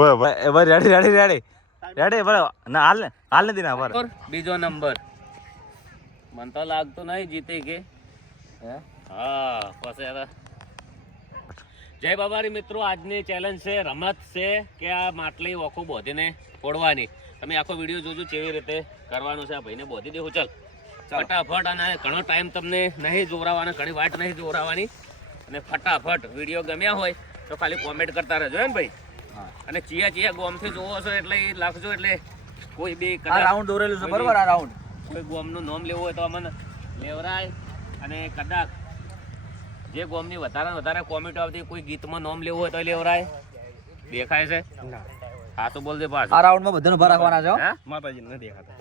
ઓય ભાઈ રેડી બરાબર ના હાલ નથી ના બરાબર બીજો નંબર મન તો લાગતું નહીં જીતે કે હા પછી જય બાબારી મિત્રો, આજની ચેલેન્જ છે, રમત છે કે આ માટલી ઓખું બોધીને ફોડવાની. તમે આખો વિડીયો જોજો કેવી રીતે કરવાનું છે. આ ભાઈને બોધી દેવું. ચાલ ફટાફટ. અને ઘણો ટાઈમ તમને નહીં જોવરાવવાનો, ઘણી વાટ નહીં જોવરાવવાની. અને ફટાફટ વિડીયો ગમ્યા હોય તો ખાલી કોમેન્ટ કરતા રહેજો ને ભાઈ. અને ચિયા ગોમથી જોવો છો એટલે લાગજો. એટલે કોઈ બી રાઉન્ડ દોરેલું છે બરોબર. આ રાઉન્ડ કોઈ ગોમનું નામ લેવું હોય તો અમને લેવરાય. અને કદાચ જે ગોમની વધારે કોમેન્ટ આવતી કોઈ ગીતમાં નામ લેવું હોય તો લેવરાય. દેખાય છે? હા તો બોલ દે પાછું. આ રાઉન્ડમાં બધાને ઉભા રાખવાના છે. માતાજી ન દેખાતા.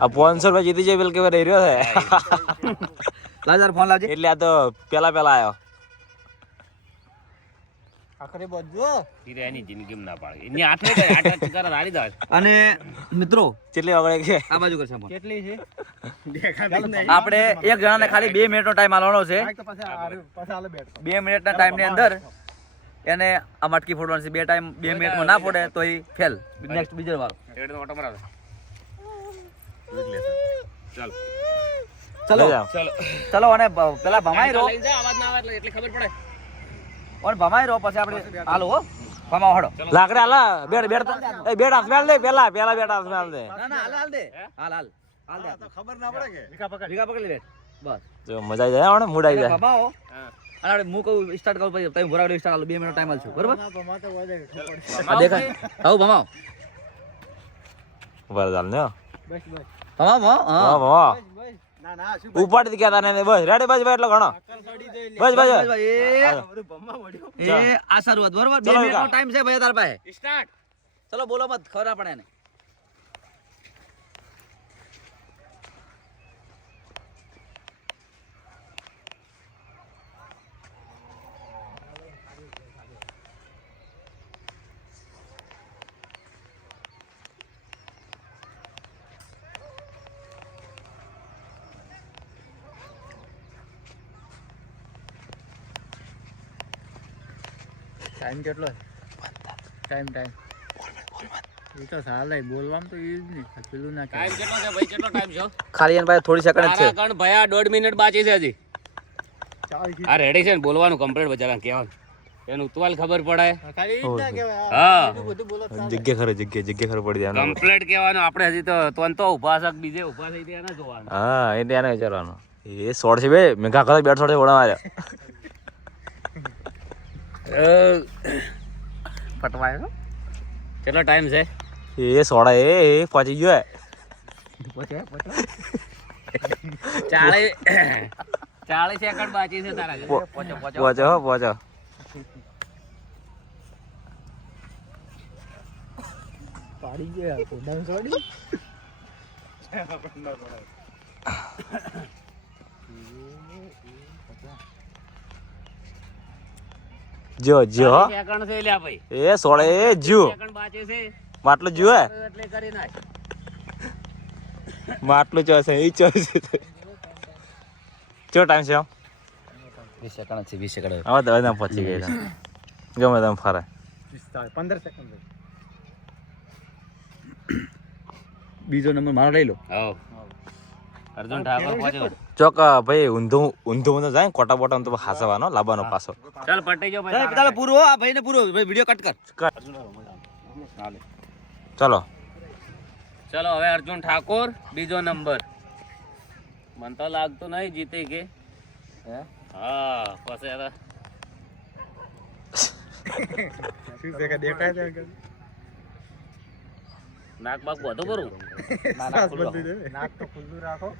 આ 500 રૂપિયા જીતી જાય પેલ કે રહી રહ્યો છે. લાજર ફોન લાવજે. એટલે આ તો પેલા આવ્યો. આખરે બજો એની જિંદગી ના પાડે. એની આઠ ચિકાર હારી દે. અને મિત્રો કેટલી વગડે કે આ બાજુ કરશે ફોન. કેટલી છે આપણે એક જણાને ખાલી 2 મિનિટનો ટાઈમ આલવાનો છે. 2 મિનિટના ટાઈમની અંદર એને આ મટકી ફોડવાની છે. 2 મિનિટમાં ના ફોડે તો એ ફેલ. નેક્સ્ટ બીજો વારો. એડનો ઓટો મરાવે. ચાલ ચલો ચલો. અને પેલા ભમાઈ રહો. લઈ જા, અવાજ ના આવે એટલે ખબર પડે. અને ભમાઈ રહો પછી આપણે હાલો હો ભમાવ હડો. લાકડા હાલા બેડ હાથમાં દે. પેલા બેડ હાથમાં દે. ના હાલ દે. હાલ દે. તો ખબર ના પડે કે ભીગા પકડી લે. બસ જો મજા આવી જાય ને, મૂડ આવી જાય. ભમાવો. અને હું કહું સ્ટાર્ટ કરું પછી તમે ભરાવડો સ્ટાર્ટ હાલો. 2 મિનિટ ટાઈમ આલશું બરોબર. આ દેખાય આવું ભમાવ. વરદાન ને બસ ભમાવ હા. વાહ ના ના શું ઉપાડી ગયા તા ને. બસ રેડી બસ એટલો ઘણો. બસ એ આ શરૂઆત બરોબર. 2 મિનિટનો ટાઈમ છે ભાઈ તાર પાસે. સ્ટાર્ટ. ચલો બોલો મત ખબર ના પડે એને. ટાઈમ કેટલો છે? ટાઈમ એ તો ચાલે બોલવામાં તો એ જ નહીં. પેલું ના ટાઈમ કેટલો છે ભાઈ? કેટલો ટાઈમ છે? ખાલી એને પાસે થોડી સેકન્ડ જ છે. તારા ગણ ભયા 1.5 મિનિટ બાકી છે હજી. આ રેડી છે ને બોલવાનું કમ્પ્લીટ બચારા કહેવાનું. એનું ઉતવાલ ખબર પડે. ખાલી ઈ જ ના કહેવાય. હા બધું બોલો જગ્યા ખબર પડી જાય. કમ્પ્લીટ કહેવાનું. આપણે હજી તો ઉભા છે બીજે ઉભા થઈ ત્યાં ના જોવાનું. હા એટલે એને વિચારવાનું. એ શોર્ટ છે બે મેં કાકા બેટ શોર્ટ છે ઓળા ફટવાયો કેટલો ટાઈમ છે? એ સોડા એ પહોંચી ગયો. 40 સેકન્ડ બાકી છે તારા. પહોંચો પાડી ગયા કોડામ સોડી. જો સેકન્ડ છે લ્યા ભાઈ. એ સોડા એ જો સેકન્ડ બાકી છે માટલું જો એટલે કરી નાખ. માટલું ચો છે એ ચો છે. ચો ટાઈમ છે 20 સેકન્ડ છે. 20 સેકન્ડ હવે તો બધા પહોંચી ગયા. ગમે તેમ ફરે. 15 સેકન્ડ. બીજો નંબર મારો લઈ લો. હા અર્જુન ઠાકોર પહોંચ્યો. ચોક ભાઈ ઊંધું જાય કોટા બોટા તો હાસવાનો લાવવાનો પાછો. ચાલ પટી ગયો ભાઈ. ચાલ પૂરો આ ભાઈને પૂરો ભાઈ વિડિયો કટ કર. ચલો ચલો હવે અર્જુન ઠાકોર બીજો નંબર. મન તો લાગતું નહીં જીતે કે. હા પછી હવે શું છે કે દેખાય છે? નાક બાક બધું ભરું. નાક તો ખુલ્લું રાખો.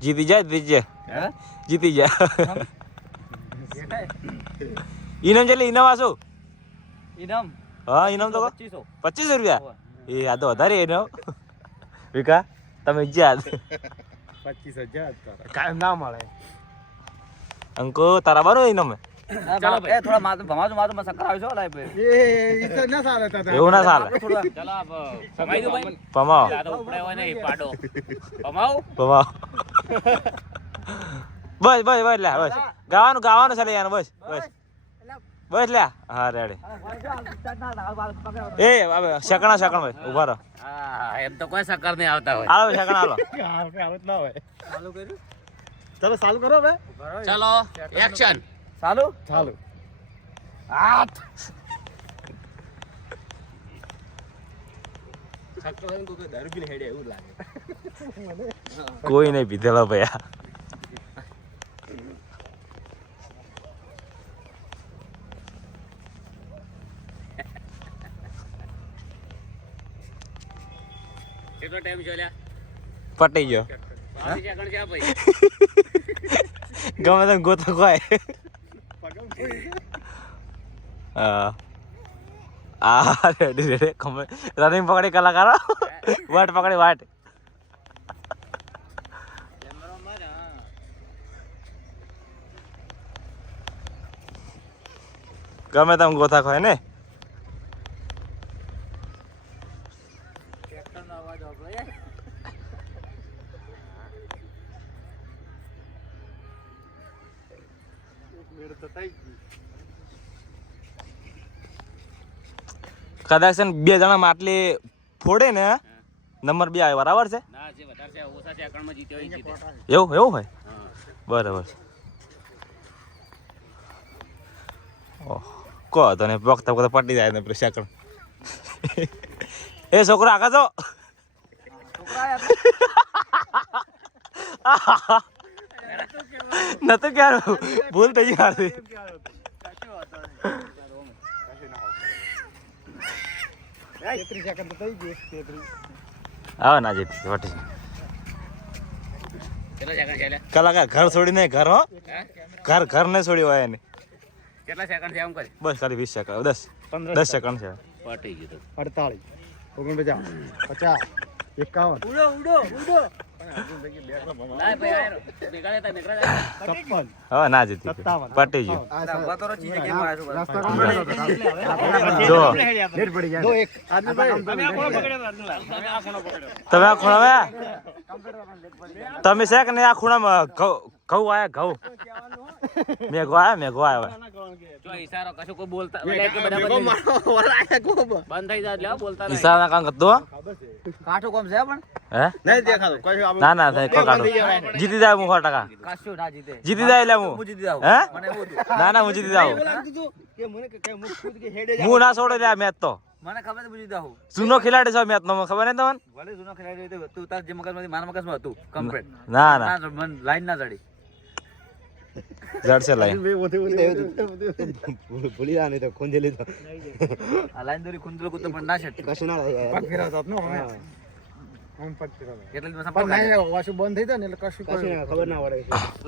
જીતી જાય ઇનામ ચાલે ઇનામ આસો ઇનામ હા ઇનામ તો 2500 રૂપિયા. એ આ તો વધારે ઇનામ. વિકા તમે જ્યાં 25,000 કાંઈ ના મળે. અંકો તારા બારો ઇનામ ચાલો ભાઈ. એ થોડા માથું ભમાજો માં સક્કર આવી છો લાઈ ભાઈ. એ તો ના ચાલે તો. એવું ના ચાલે. ચાલો આપ સમાઈ દો ભાઈ. પમાવ આ તો ઉપડે હોય ને પાડો. પમાવ. બસ બસ બસ લે બસ ગાવાનું છે લે યાર બસ બસ બસ લે હા રેડી એ હવે શકણા ભાઈ ઉભા રહો હા એમ તો કોઈ સકર નહીં આવતા હોય હાલો શકણા હાલો ચલો ચાલુ કરો હવે ચલો એક્શન ચાલુ ચાલુ કોઈ નહીં પીધેલો ભાઈ કેટલો ટાઈમ ચાલ્યા પટી ગયો 5 સેકન્ડ છે ભાઈ ગમે તેમ ગોતો કોઈ રેડી રનિંગ પકડી કલાકારો વાટ પકડી વાટ ગમે તેમ ગોથા ખોય ને કદાચ છે ને 2 જણા માટલી ફોડે ને નંબર 2 આવે બરાબર છે ના જે વધારે છે ઓછા છે એકણમાં જીત્યો હોય જીતે એવું હોય હા બરાબર ઓહ કહો તને વખત વખત પટી જાય ને પછી સેકન્ડ એ છોકરો આગળ જો નતું ક્યારે ભૂલ થઈ ગઈ આવે ના જીતી વટી કેટલા સેકન્ડ ચાલ્યા કલાકાર ઘર છોડીને ઘર હો ઘર ને છોડી હોય એને કેટલા સેકન્ડ છે એમ કરે બસ ખાલી 20 સેકન્ડ 10 સેકન્ડ છે પટી ગયું 48 49 50 51 ઉડો ઉડો ઉડો લાય ભાઈ આયરો નીકળે છપ્પન હવે ના જીતી પટી ગયું બતોરો ચીજે કેમ આવ્યો છો રસ્તા જો લેટ પડી જાય 2 1 આદમી ભાઈ તમે આ ખૂણા તમે છે કે નહીં આ ખૂણામાં ઘઉં આયા ઘઉં મેઘો આવ્યો જો ઈશારો કશું કોઈ બોલતા ઓલા કે બધા બંધ થઈ જાય લ્યો બોલતા નહીં ઈશારા કામ કરતો કાઠો કોમ છે પણ હે નહીં દેખાતો કોઈ ના ના થાય કો કાઢો જીતી જાય હું 100% કાશ્યો ના જીતે જીતી જાય એટલે હું જીતી જાવ હે મને એવું હતું ના ના હું જીતી જાઉં કે મને કે મુખ ખુદ કે હેડે હું ના છોડે લે મેચ તો મને ખબર છે જીતી જાવ જૂનો ખેલાડી છો મેચ નો ખબર નહીં તમને ભલે જૂનો ખેલાડી હોય તો તું તાર જે મગજમાંથી મારા મગજમાં હતું કમ્પ્લીટ ના ના મન લાઈન ના જડી જડશે લાઈન ભૂલી જા નહીં તો ખોંજે લીધો આ લાઈન દોરી ખુંદલો કુતો પણ ના છટ કશું ના થાય પગ ફેરવતો નો હવે હું પગ ફેરવતો એટલે જ મેં પણ સંપર્ક નહીં વાસુ બંધ થઈ જાય ને એટલે કશું ખબર ના પડે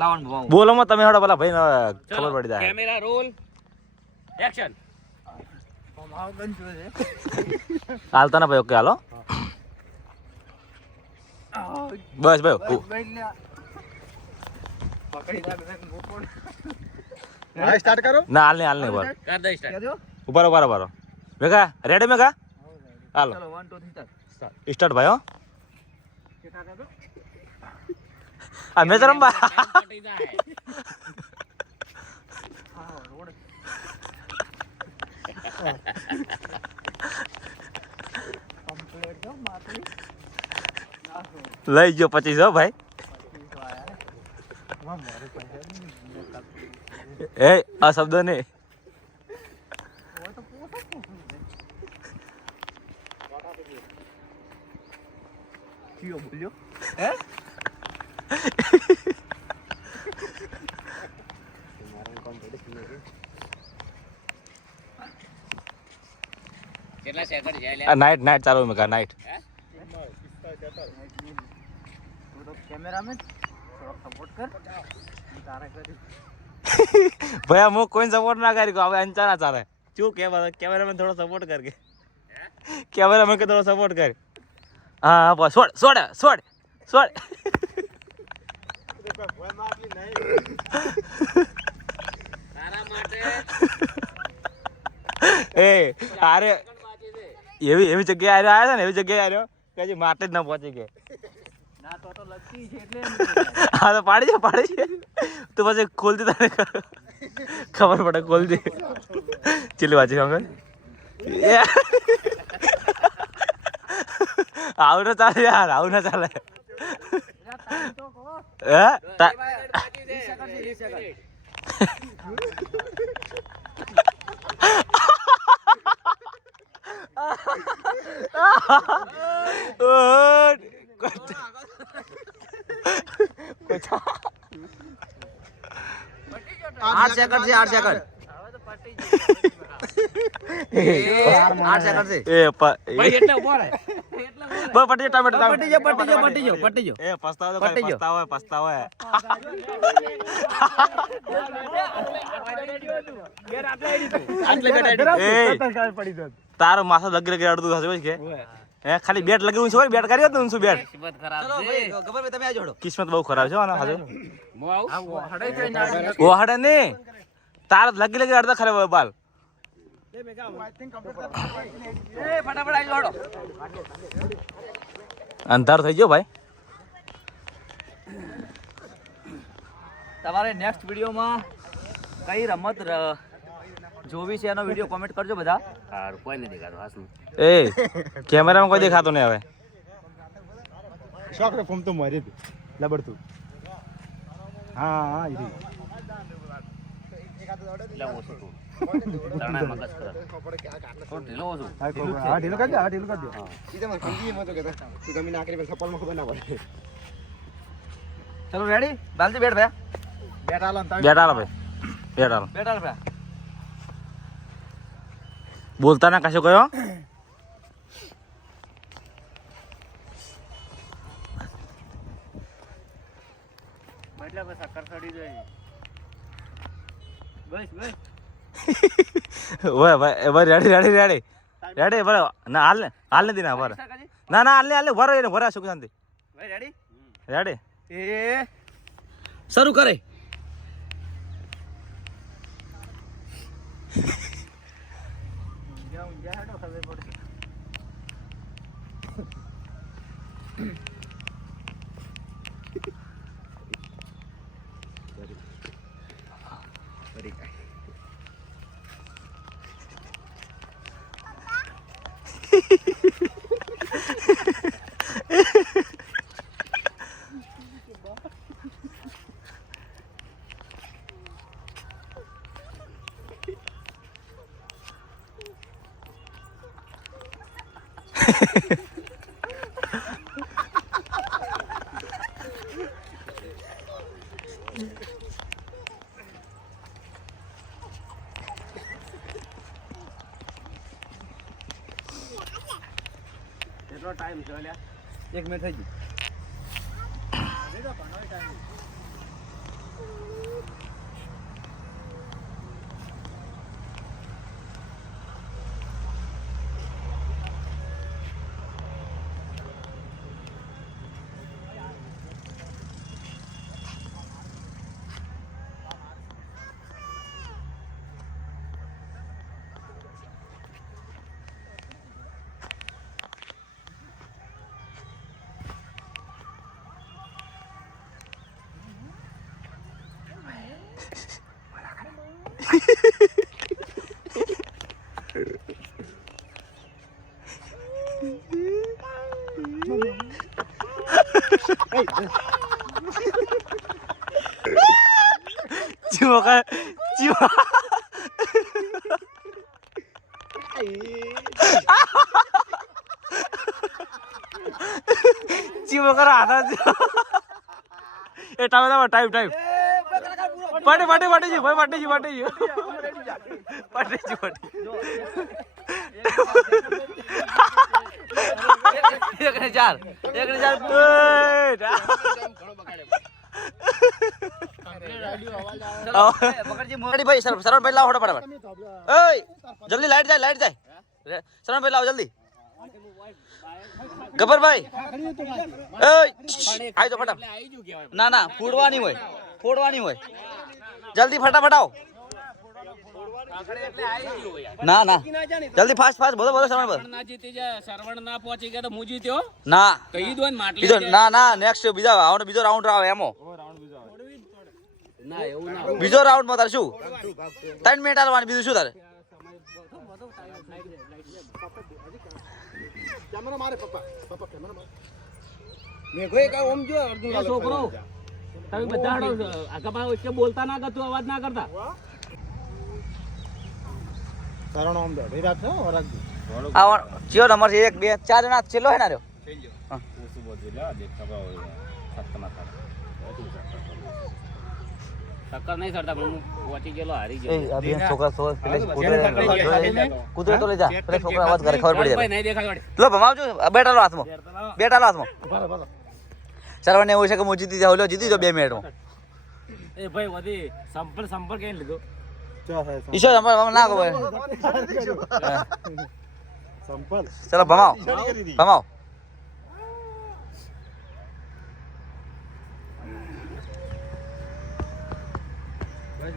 લાવણ ભાવ બોલો માં તમે હડો પેલા ભાઈ ખબર પડી જાય કેમેરા રોલ એક્શન હાલતા ના ભાઈ ઓકે હાલો બસ ભાઈ હા સ્ટાર્ટ કરો ના હાલ નહીં કર દે સ્ટાર્ટ ઉભા મેઘા રેડી મેઘા હાલો ચલો 1 2 3 સ્ટાર્ટ ભાઈ હો આ મેચ રંબા પટી જાય લઈ ગયો 25 હો ભાઈ એ આ શબ્દ ને કયો બોલ્યો કેટલા સેકન્ડ છે આ નાઈટ ચાલુ મેઘા નાઈટ કેમેરામેન થોડો સપોર્ટ કર તારા કરી ભાઈ હું કોઈ સપોર્ટ ના કરી હવે અંચા ના ચાલે શું કેમેરામેન થોડો સપોર્ટ કર કે કેમેરામેન કે થોડો સપોર્ટ કર હા બસ છોડ તારા માટે એ અરે એવી જગ્યાએ આવ્યો છે ને એવી જગ્યાએ આવ્યો કે હજી માટે જ ના પહોંચી ગયા ના તો લગતી છે એટલે હા તો પાડી છે તું પછી ખોલતી તને ખબર પડે ખોલતી ચીલી વાંચી સમજ આવું ના ચાલે યાર આવું ના ચાલે आठ सेकंड से 8 सेकंड 8 सेकंड से એ ભાઈ એટલે ઉભો રહે બસ પટી જા ટમેટો पट्टी जो એ પસ્તાવો તો પટી ગયો. પસ્તાવો પડી જત તારો માથો લગી લગી અડધું થશે કે હે ખાલી બેટ લગી છે બેટ કરી હતું શું બેટ કિસ્મત ખરાબ चलो છે भाई गबर भाई તમે આ જોડો કિસ્મત બહુ ખરાબ છે ને હાજર હું આવું ઓ હડે ને તાર લગી લગી અડધા ખરાબ બાલ એ ફટાફટ આ જોડો અંધાર થઈ ગયો ભાઈ તમારે નેક્સ્ટ વિડીયોમાં કઈ રમત જોવી છે એનો વિડીયો કોમેન્ટ કરજો બધા સારું કોઈ નહીં દેખાતું હાસનું એ કેમેરામાં કોઈ દેખાતું નહીં હવે શોખ રે ફોમ તો મારી લબડતું હા ઈ એટલે ઓછું તું તણા મગજ ખરાબ થોડું ઢીલો ઓછું હા ઢીલો કરી દે હા ઢીલો કરી દે ચલો રેડી બાલજી બેઠ ભાઈ બેટ આલો ને બેટ આલો ભાઈ બેટ આલો બેઠા ભાઈ બોલતા ના કશો કયો એટલે બસ સક્કર સડી જાય બસ બસ ઓય ભાઈ રેડી રેડી રેડી રેડી બરો ના હાલ ને દીના બરો ના ના હાલ ને ભરો એને ભરા સુખ શાંતિ ભાઈ રેડી રેડી એ શરૂ કરે કેટલો ટાઈમ છે અલ્યા 1 મિનિટ થઈ ગઈ જીવો જીવો જીવો કરા હાથા એ ટાઈમ ટાઈમ પાટી પાટી પાટી જી ભાઈ પાટી જી પાટી જી પાટી જી પાટી એક ને ચાર પકડજી મોડી ભાઈ શરણ ભાઈ લાવો ફટાફટ ઓય જલ્દી લાઈટ જાય શરણ ભાઈ લાવો જલ્દી ગબ્બરભાઈ ઓય આઈ તો ફટાફટ ના ફોડવાની હોય જલ્દી ફટાફટ આવો ના જલ્દી ફાસ્ટ બોલો શરણ ભાઈ ના જીતી જાય સરવણ ના પહોંચી ગયા તો હું જીત્યો ના કહી દો ને માટલી બીજો ના નેક્સ્ટ બીજો રાઉન્ડ આવે એમો ના એવું ના બીજો રાઉન્ડ માં તારે શું 3 મિનિટ હાલવાની, બીજું શું તારે? કેમેરા મારે પપ્પા કેમેરા મારે મેં કોઈ કા ઓમ જો અર્જુન એ છોકરો તમે બધા હડો આગા પાછળ વચ્ચે બોલતા ના કરતો, અવાજ ના કરતા. તારો નામ દે ભાઈ રાખ હો રાખજો. આ ચિયો નંબર છે 1 2 4 જણા છેલ્લો હે ના રહ્યો. ટક્કર નહીં સરતા પણ હું પહોંચી ગયેલો, હારી ગયો. એ આ બે છોકરા કુદરત તો લઈ જા, પેલા છોકરા અવાજ કરે ખબર પડી ભાઈ જાય. નહીં દેખાય વળી. લો ભમાવજો, બેટા લો હાથમાં, બેટા લો હાથમાં. ચાલો ને એવું છે કે હું જીતી જાઉં, લો જીતી જાઉં 2 મિનિટમાં. એ ભાઈ વધી સંપર્ક કઈ લીધો. ચા હે ઈશ્વર અમારે ના ખબર. સંપલ ચલો ભમાવ ભમાવ.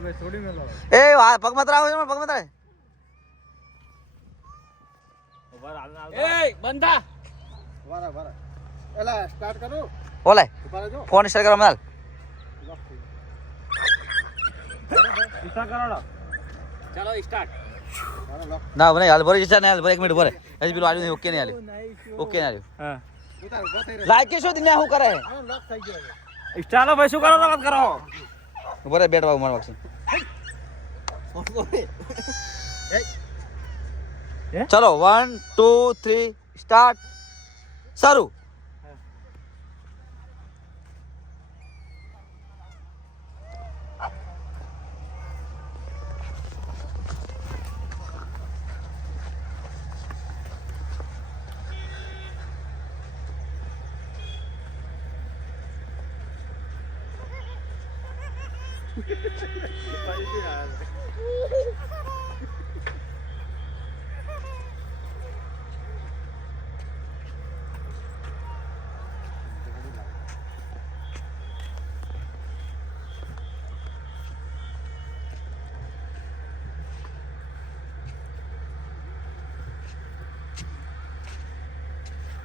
ભાઈ છોડી મેલો એ પગ મત રાખો, પગ મત રાખ. એ બંધા વારા એલા સ્ટાર્ટ કરો ઓલાય ઉભા જો ફોન સ્ટાર્ટ કરો મનાલ. ચાલો સ્ટાર્ટ. ના બને હાલ ભરે ઈચ્છા ને હાલ ભરે 1 મિનિટ ભરે હજી પેલું આવ્યું ઓકે નહીં હાલ્યું, ઓકે નહીં હાલ્યું. હા ઉતાર ઉભા થઈ લાઈક કે શું દિને શું કરે રહ્યો લોક થઈ ગયો ચાલો ભાઈ શું કરો વાત કરો. ભરે બેટ વાગ મારવા છે. ચલો 1 2 3 સ્ટાર્ટ. શરૂ.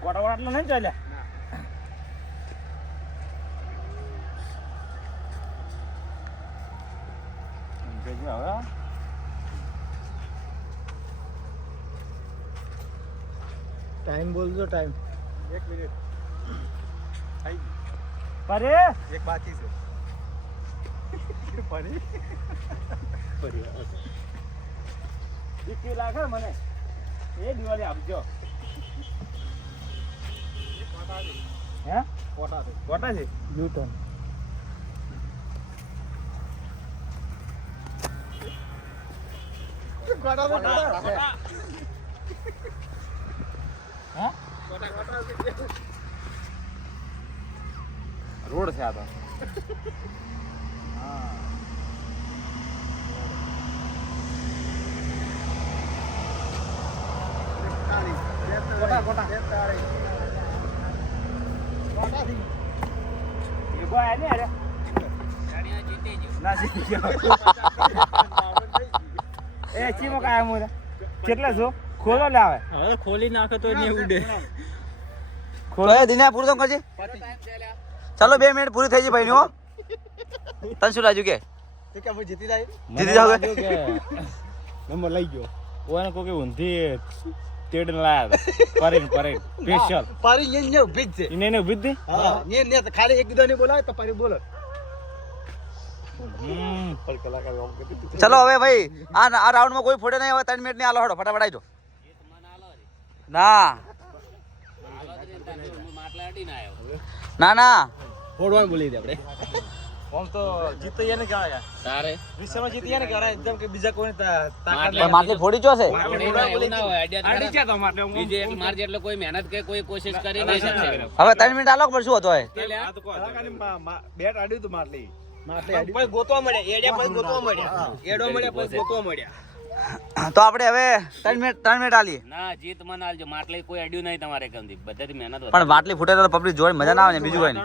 કોટા વાટલો નહીં ચાલ્યા. ટાઈમ બોલજો ટાઈમ 1 મિનિટ અરે એક બાકી છે પડી દીકરી લાગે મને એ દિવાળી આપજો. હે કોટા છે ન્યૂટન રોડ છે આ તો. એ ભાઈ ને અરે ના જીતી ગયો. એ ચીમો કાય મોરે કેટલા છો ખોલો લાવે હવે ખોલી નાખે તો ને ઉડે. તો એ દિને પૂરું તો કરજે. ચાલો 2 મિનિટ પૂરી થઈ ગઈ ભાઈ ની હો. તને શું લાગ્યું કે તો કે હું જીતી જાય જીતી જાવ કે નંબર લઈ ગયો ઓને કોકે ઊંધી તેડ લાયા પરેન સ્પેશિયલ પારી ને ઉભી જ છે ઇને ઉભી દી. હા ને તો ખાલી એક દીધો ને બોલાવે તો પારી બોલો પર કલાકાર આમ કરી દીધું. ચલો હવે ભાઈ આ રાઉન્ડ માં કોઈ ફોડે નહીં, હવે 3 મિનિટ ની હાલો હડો ફટાફટ આવી જાઓ. ના ના ના ફોડવાનું બોલી દે આપણે આમ તો જીતી એને કહેવાય તારે વિશ્વમાં જીતી એને કહેવાય એકદમ કે બીજા કોઈ પણ માટલી ફોડી જો છે. બીજે એક માર જેટલો કોઈ મહેનત કે કોઈ કોશિશ કરી નહીં શકશે. હવે 3 મિનિટ હાલો પર શું હતો હવે બેટ આડ્યું તું માટલી પછી ગોતવા મળ્યા એડિયા પછી ગોતવા મળ્યા એડો મળ્યા પછી ગોતવા મળ્યા. તો આપણે હવે 3 મિનિટ હાલીએ. ના જીત મને આલજો. માટલી કોઈ અડ્યું નહીં તમારે ગમતી બધાથી મહેનત પણ માટલી ફૂટે તો પબ્લિક જોડે મજા ના આવે ને બીજું કઈ નહીં.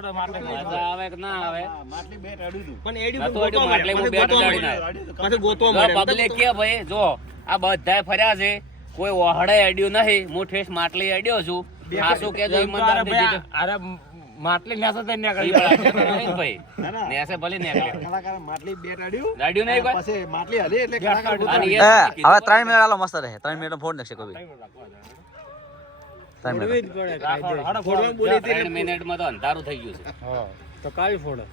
મજા આવે કે ના આવે માટલી બેટ આડ્યું તું પણ એડિયું નતું અડ્યું માટલી હું બેટ અડાડી ના પછી ગોતવા મળ્યા પબ્લિક કે ભાઈ જો આ બધાય ફર્યા છે કોઈ ઓહડે અડ્યું નહીં. હું ઠેસ માટલી અડ્યો છું. આસુ કે જો ઈમાનદાર દીધી અરે માટલી નેસો થઈને નીકળી ઈ બાજુ તો નહીં ભાઈ નેસે ભલે નીકળે કલાકાર માટલી બે ટાડ્યું ગાડીઓ નહીં કોઈ પછી માટલી હલી એટલે કલાકાર અને એ એ હવે 3 મિનિટ આલો મસ્ત રહે 3 મિનિટ ફોડ નાખશે કોઈ 3 મિનિટ બોલી 3 મિનિટમાં તો અંધારું થઈ ગયું છે તો કાલ ફોડો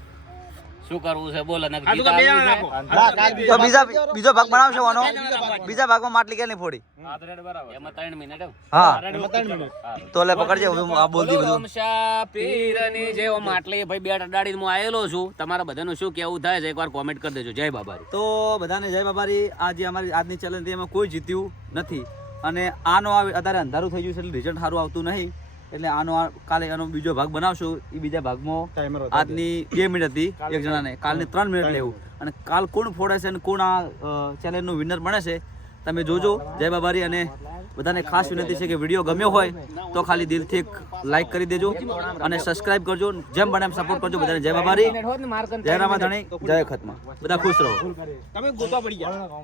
શું કરવું છે બોલ અને આ તો બે જણા રાખો તો બીજો ભાગ બનાવશો આનો બીજા ભાગમાં માટલી કે નહીં ફોડી એમાં 3 મિનિટ હા 3 મિનિટ તો લે પકડજે હું આ બોલ દી બધું પીરની જે માટલી ભાઈ બે અડાડી હું આવેલો છું તમારા બધાનું શું કેવું થાય છે એકવાર કોમેન્ટ કરી દેજો જય બાબારી તો બધાને જય બાબારી. આ જે અમારી આજની ચેલેન્જ એમાં કોઈ જીત્યું નથી અને આનો અત્યારે અંધારું થઈ ગયું છે એટલે રિઝલ્ટ સારું આવતું નહીં એટલે આનો કાલે એનો બીજો ભાગ બનાવશું. એ બીજા ભાગમાં આજની 2 મિનિટ હતી એક જણાને, કાલની 3 મિનિટ લેવું અને કાલ કોણ ફોડે છે અને કોણ આ ચેલેન્જનું વિનર બને છે તમે જોજો. જય બાબારી. અને બધાને ખાસ વિનંતી છે કે વિડીયો ગમ્યો હોય તો ખાલી દિલથી એક લાઈક કરી દેજો અને સબસ્ક્રાઇબ કરજો. જેમ બને એમ સપોર્ટ કરજો. બધાને જય બાબારી, જય રામાધણી, જય ખતમા. બધા ખુશ રહો. તમે ગોતવા પડી ગયા.